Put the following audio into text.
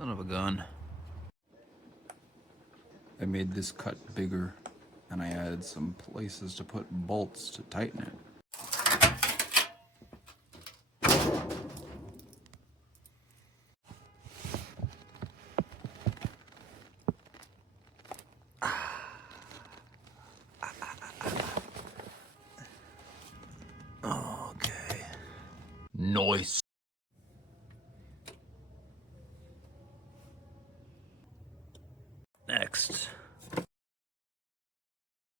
Son of a gun. I made this cut bigger, and I added some places to put bolts to tighten it. Okay. Nice.